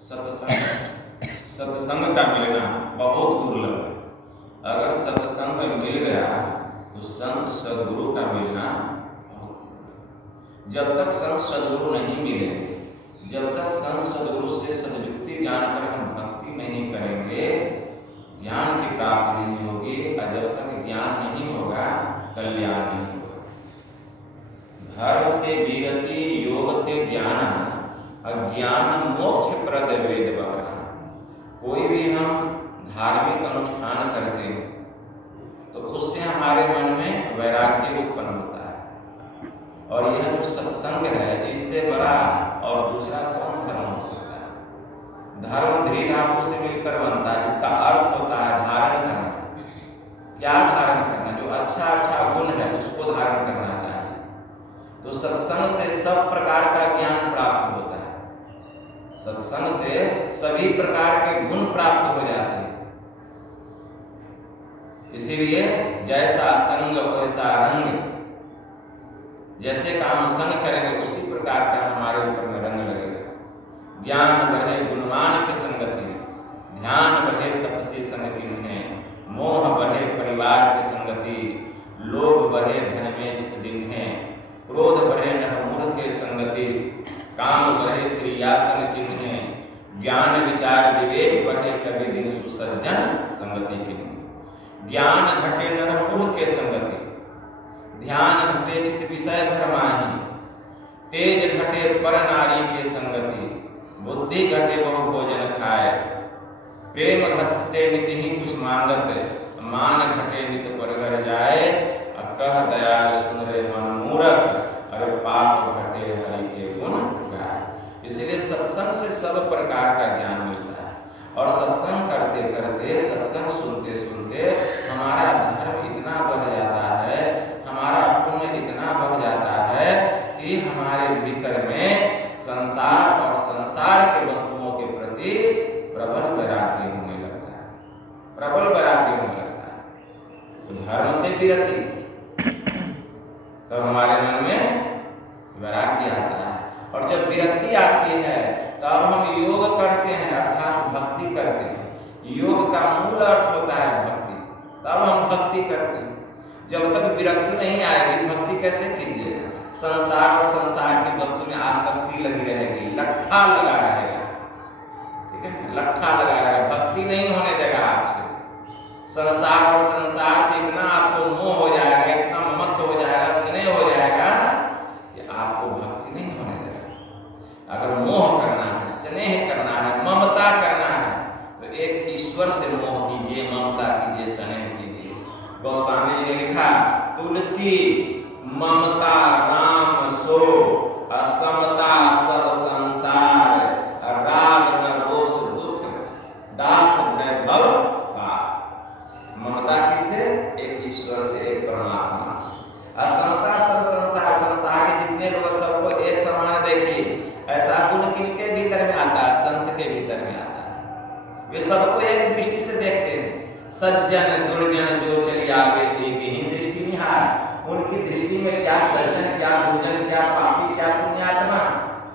सत्संग सत्संग का मिलना बहुत दुर्लभ है। अगर सत्संग मिल गया तो संत सदगुरु का मिलना, जब तक संत सदगुरु नहीं मिलेंगे, जब तक संत सदगुरु से सद्युक्ति जानकर हम भक्ति नहीं करेंगे, ज्ञान की प्राप्ति नहीं होगी, और जब तक ज्ञान नहीं होगा कल्याण नहीं होगा। धर्म ते विरति योग ते ज्ञान अज्ञान मोक्ष प्रद वेद वक्र। कोई भी हम धार्मिक अनुष्ठान करते हैं तो उससे हमारे मन में वैराग्य उत्पन्न होता है, और यह जो सत्संग है इससे बड़ा और दूसरा कौन धर्म हो सकता है। धर्म धीरे धातु से मिलकर बनता है, जिसका अर्थ होता है धारण करना। क्या धारण करना? जो अच्छा अच्छा गुण है उसको धारण करना चाहिए। तो सत्संग से सब प्रकार का ज्ञान प्राप्त होता है, सत्संग से सभी प्रकार के गुण प्राप्त हो जाते हैं। इसीलिए जैसा संग वैसा रंग, जैसे का हम संग करेंगे उसी प्रकार का हमारे ऊपर में रंग लगेगा। ज्ञान बढ़े गुणवान के संगति, ध्यान बढ़े तपस्वी संगति है, मोह बढ़े परिवार के संगति, लोभ बढ़े धन में चित दिन है, क्रोध बढ़े नरमूढ़ के संगति, काम बढ़े क्रिया संग किन्हे, ज्ञान विचार विवेक बढ़े कवि दिन सुसज्जन संगति किन्हे। ज्ञान घटे नरमूढ़ के संगति, ध्यान घटे चित विषय भरमाही, तेज घटे पर नारी के संगति, बुद्धि घटे बहु भोजन खाए, प्रेम घटे नित ही कुछ मांगत, मान घटे नित पर घर जाए, कह दयाल सुन रे मन मूरख, अरे पाप घटे हरि के गुण गाए। इसलिए सत्संग से सब प्रकार का ज्ञान मिलता है, और सत्संग करते करते, सत्संग सुनते सुनते हमारा धर्म इतना बढ़ जाता है, हमारा पुण्य इतना बढ़ जाता है कि हमारे भीतर में संसार और संसार के वस्तुओं के प्रति प्रबल वैराग्य होने लगता है, प्रबल वैराग्य होने लगता है। तो धर्म से विरति, तो हमारे मन में वैराग्य आता है, और जब विरक्ति आती है तब हम योग करते हैं, अर्थात भक्ति करते हैं। योग का मूल अर्थ होता है भक्ति, तब हम भक्ति करते हैं। जब तक विरक्ति नहीं आएगी भक्ति कैसे कीजिएगा? संसार और संसार की वस्तु में आसक्ति लगी रहेगी, लट्ठा लगा रहेगा, ठीक है, लट्ठा लगा रहेगा, भक्ति नहीं होने देगा आपसे। संसार और संसार से इतना आपको मोह हो जाएगा, इतना ममत्व हो जाएगा, स्नेह हो जाएगा कि आपको भक्ति नहीं होने देगा। अगर मोह करना है, स्नेह करना है, ममता करना है, तो एक ईश्वर से मोह कीजिए, ममता कीजिए, स्नेह कीजिए। गोस्वामी जी ने लिखा, तुलसी ममता राम सो, असमता सब संसार, राग न रोष दुख, दास भय भव पाप। ममता किससे? एक ईश्वर से, एक परमात्मा से। असमता सब संसार, संसार के जितने लोग सबको एक समान देखिए, ऐसा गुण किनके भीतर में आता है? संत के भीतर में आता है। वे सबको एक दृष्टि से देखते हैं। सज्जन दुर्जन जो चली आवे एक ही दृष्टि निहार। उनकी दृष्टि में क्या सज्जन, क्या दुर्जन, क्या पापी, क्या पुण्यात्मा,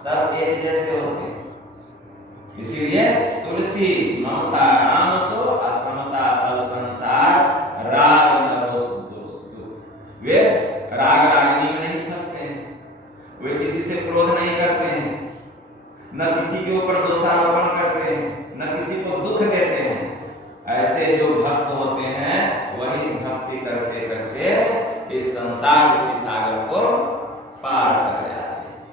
सब एक जैसे होते हैं। इसीलिए तुलसी ममता राम सो, असमता सब संसार, राग न रोष दोष दुख। वे राग रागिनी में नहीं फंसते हैं, वे किसी से क्रोध नहीं करते हैं, न किसी के ऊपर दोषारोपण करते हैं, न किसी को दुख देते हैं। ऐसे जो भक्त होते हैं वही भक्ति करते करते इस संसार के सागर को पार कर जाते हैं।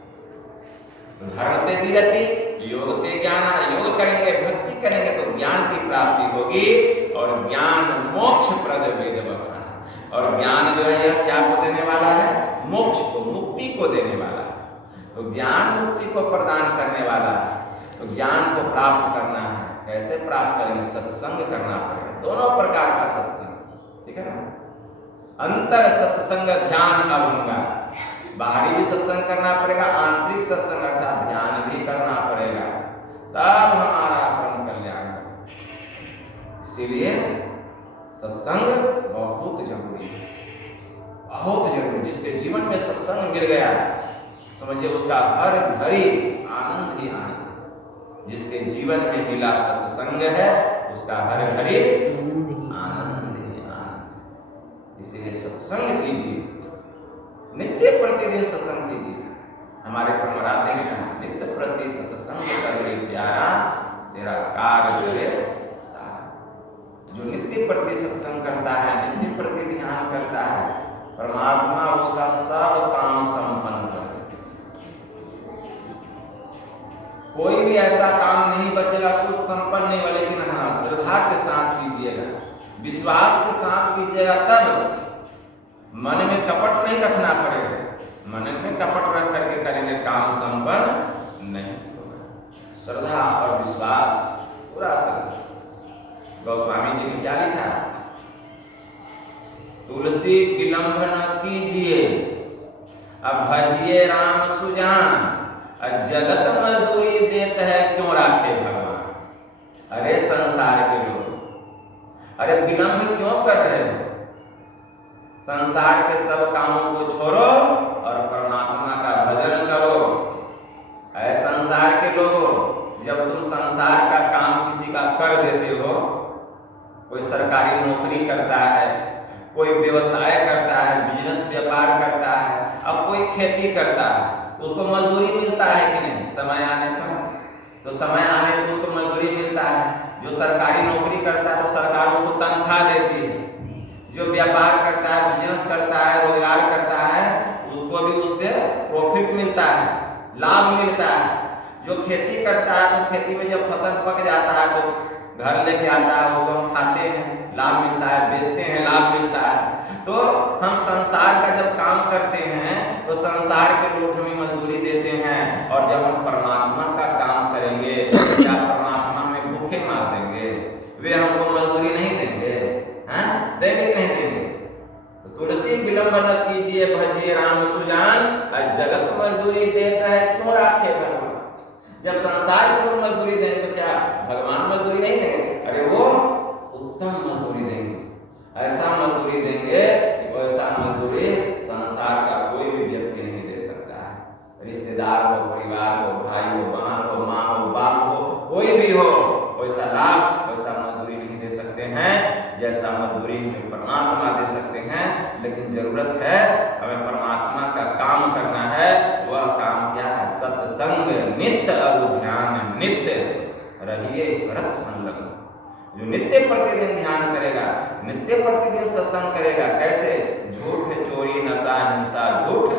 तो धर्म ते विरति योग ते ज्ञान, योग करेंगे, भक्ति करेंगे तो ज्ञान की प्राप्ति होगी, और ज्ञान मोक्ष प्रद वेद बखाना। और ज्ञान जो है यह क्या को देने वाला है? मोक्ष को, मुक्ति को देने वाला है। तो ज्ञान मुक्ति को प्रदान करने वाला है। तो ज्ञान को प्राप्त करना है, कैसे प्राप्त करेंगे? सत्संग करना पड़ेगा, दोनों प्रकार का सत्संग, ठीक है ना। अंतर सत्संग ध्यान अभंगा, बाहरी भी सत्संग करना पड़ेगा, आंतरिक सत्संग अर्थात ध्यान भी करना पड़ेगा, तब हमारा परम कल्याण होगा। इसीलिए सत्संग बहुत जरूरी है, बहुत जरूरी। जिसके जीवन में सत्संग मिल गया समझिए उसका हर घड़ी आनंद ही आनंद। जिसके जीवन में मिला सत्संग है उसका हर घड़ी आनंद ही आनंद। इसीलिए सत्संग कीजिए, नित्य प्रतिदिन सत्संग कीजिए। हमारे परमराध्य हैं नित्य प्रति सत्संग करे प्यारा, तेरा कार्य करे सारा। जो नित्य प्रति सत्संग करता है, नित्य प्रति ध्यान करता है, परमात्मा उसका सब काम संपन्न कर देते। कोई भी ऐसा काम नहीं बचेगा सुख संपन्न नहीं वाले, लेकिन हाँ श्रद्धा के साथ कीजिएगा, विश्वास के साथ कीजिएगा, तब मन में कपट नहीं रखना पड़ेगा। मन में कपट रख करके करेंगे काम संपन्न नहीं होगा। श्रद्धा और विश्वास पूरा श्रद्धा। गोस्वामी जी ने क्या लिखा? तुलसी विलंब न कीजिए, अब भजिए राम सुजान, जगत मजदूरी देते है क्यों राखे भगवान। अरे संसार के लोग, अरे विलंब क्यों कर रहे हो? संसार के सब कामों को छोड़ो और परमात्मा का भजन करो। ऐ संसार के लोगों, जब तुम संसार का काम किसी का कर देते हो, कोई सरकारी नौकरी करता है, कोई व्यवसाय करता है, बिजनेस व्यापार करता है, अब कोई खेती करता है, तो उसको मजदूरी मिलता है कि नहीं? समय आने पर तो समय आने पर उसको मजदूरी मिलता है। जो सरकारी नौकरी करता है तो सरकार उसको तनख्वाह देती है। जो व्यापार करता है, बिजनेस करता है, रोजगार करता है, उसको भी उससे प्रॉफिट मिलता है, लाभ मिलता है। जो खेती करता है तो खेती में जब फसल पक जाता है तो घर लेके आता है, उसको हम खाते हैं, लाभ मिलता है, बेचते हैं, लाभ मिलता है। तो हम संसार का जब काम करते हैं तो संसार के लोग हमें मजदूरी देते हैं, और जब हम परमात्मा का काम करेंगे क्या परमात्मा में भूखे मार देंगे? वे हमको मजदूरी नहीं देंगे? देंगे कि नहीं देंगे? तो तुलसी विलंब न कीजिए, भजिए राम सुजान, जगत मजदूरी देता है क्यों राखे भगवान। जब संसार के लोग मजदूरी देंगे तो क्या भगवान मजदूरी नहीं देंगे? अरे वो उत्तम मजदूरी देंगे, ऐसा मजदूरी देंगे कि वैसा मजदूरी संसार का कोई भी व्यक्ति नहीं दे सकता है। रिश्तेदार हो, परिवार हो, भाई हो, बहन हो, माँ हो, बाप हो, कोई भी हो, वैसा लाभ, वैसा मजदूरी नहीं दे सकते हैं जैसा मजदूरी हमें परमात्मा दे सकते हैं। लेकिन जरूरत है, हमें परमात्मा का काम करना है। वह काम क्या है? सत्संग नित्य अनुध्यान, नित्य रहिए व्रत संलग्न। जो नित्य प्रतिदिन ध्यान करेगा, नित्य प्रतिदिन सत्संग करेगा, कैसे? झूठ, चोरी, नशा, हिंसा, झूठ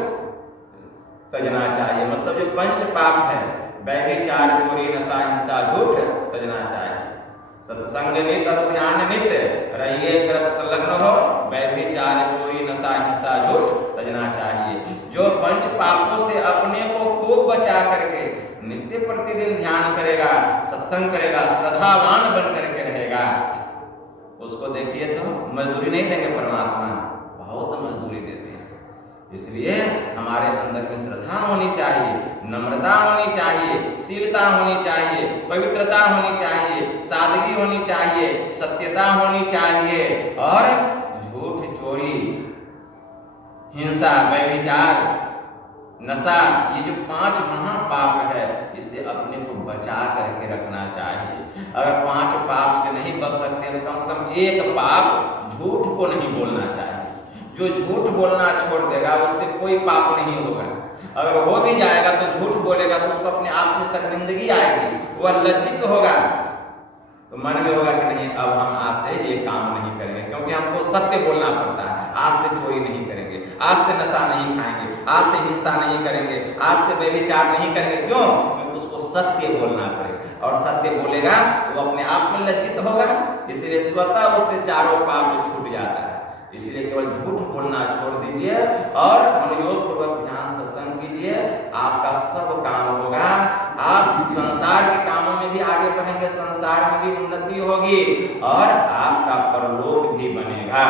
तजना चाहिए। मतलब जो पंच पाप है, व्यभिचार, चोरी, नशा, हिंसा, झूठ तजना चाहिए। सत्संग नित्य अनुध्यान नित्य रहिए व्रत संलग्न हो, व्यभिचार, चोरी, नशा, हिंसा, झूठ तजना चाहिए। जो पंच पापों से अपने को खूब बचा करके नित्य प्रतिदिन ध्यान करेगा, सत्संग करेगा, श्रद्धावान बन करके रहेगा, उसको देखिए तो मजदूरी नहीं देंगे परमात्मा, बहुत मजदूरी देते हैं। इसलिए हमारे अंदर में श्रद्धा होनी चाहिए, नम्रता होनी चाहिए, शीलता होनी चाहिए, पवित्रता होनी चाहिए, सादगी होनी चाहिए, सत्यता होनी चाहिए, और झूठ, चोरी, हिंसा, व्यभिचार, नशा, ये जो 5 महापाप है, इससे अपने को बचा करके रखना चाहिए। अगर 5 पाप से नहीं बच सकते तो कम से कम एक पाप झूठ को नहीं बोलना चाहिए। जो झूठ बोलना छोड़ देगा उससे कोई पाप नहीं होगा। अगर हो भी जाएगा तो झूठ बोलेगा तो उसको अपने आप में शर्मिंदगी आएगी, वह लज्जित होगा, तो मन में होगा कि नहीं अब हम आज से ये काम नहीं करेंगे, क्योंकि हमको सत्य बोलना पड़ता है। आज से चोरी नहीं करेंगे, आज से नशा नहीं खाएंगे, आज से हिंसा नहीं करेंगे, आज से व्यभिचार नहीं करेंगे। क्यों? क्योंकि उसको सत्य बोलना पड़ेगा, और सत्य बोलेगा तो अपने आप में लज्जित होगा, इसलिए स्वतः उससे चारों पाप छूट जाता है। इसलिए केवल झूठ बोलना छोड़ दीजिए और मनोयोग पूर्वक ध्यान सत्संग कीजिए, आपका सब काम होगा। आप संसार के कामों में भी आगे बढ़ेंगे, संसार में भी उन्नति होगी, और आपका परलोक भी बनेगा,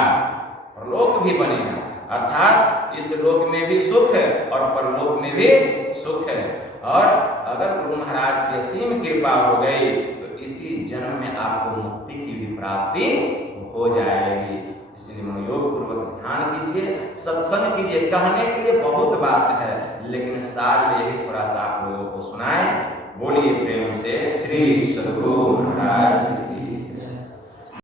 परलोक भी बनेगा, अर्थात इस लोक में भी सुख और परलोक में भी सुख है। और अगर गुरु महाराज की असीम कृपा हो गई तो इसी जन्म में आपको मुक्ति की भी प्राप्ति हो जाएगी। इसलिए मनोयोग पूर्वक ध्यान कीजिए, सत्संग कीजिए। कहने के लिए बहुत बात है, लेकिन सार में यही थोड़ा सा आप लोगों को सुनाए। बोलिए प्रेम से श्री सद्गुरु महाराज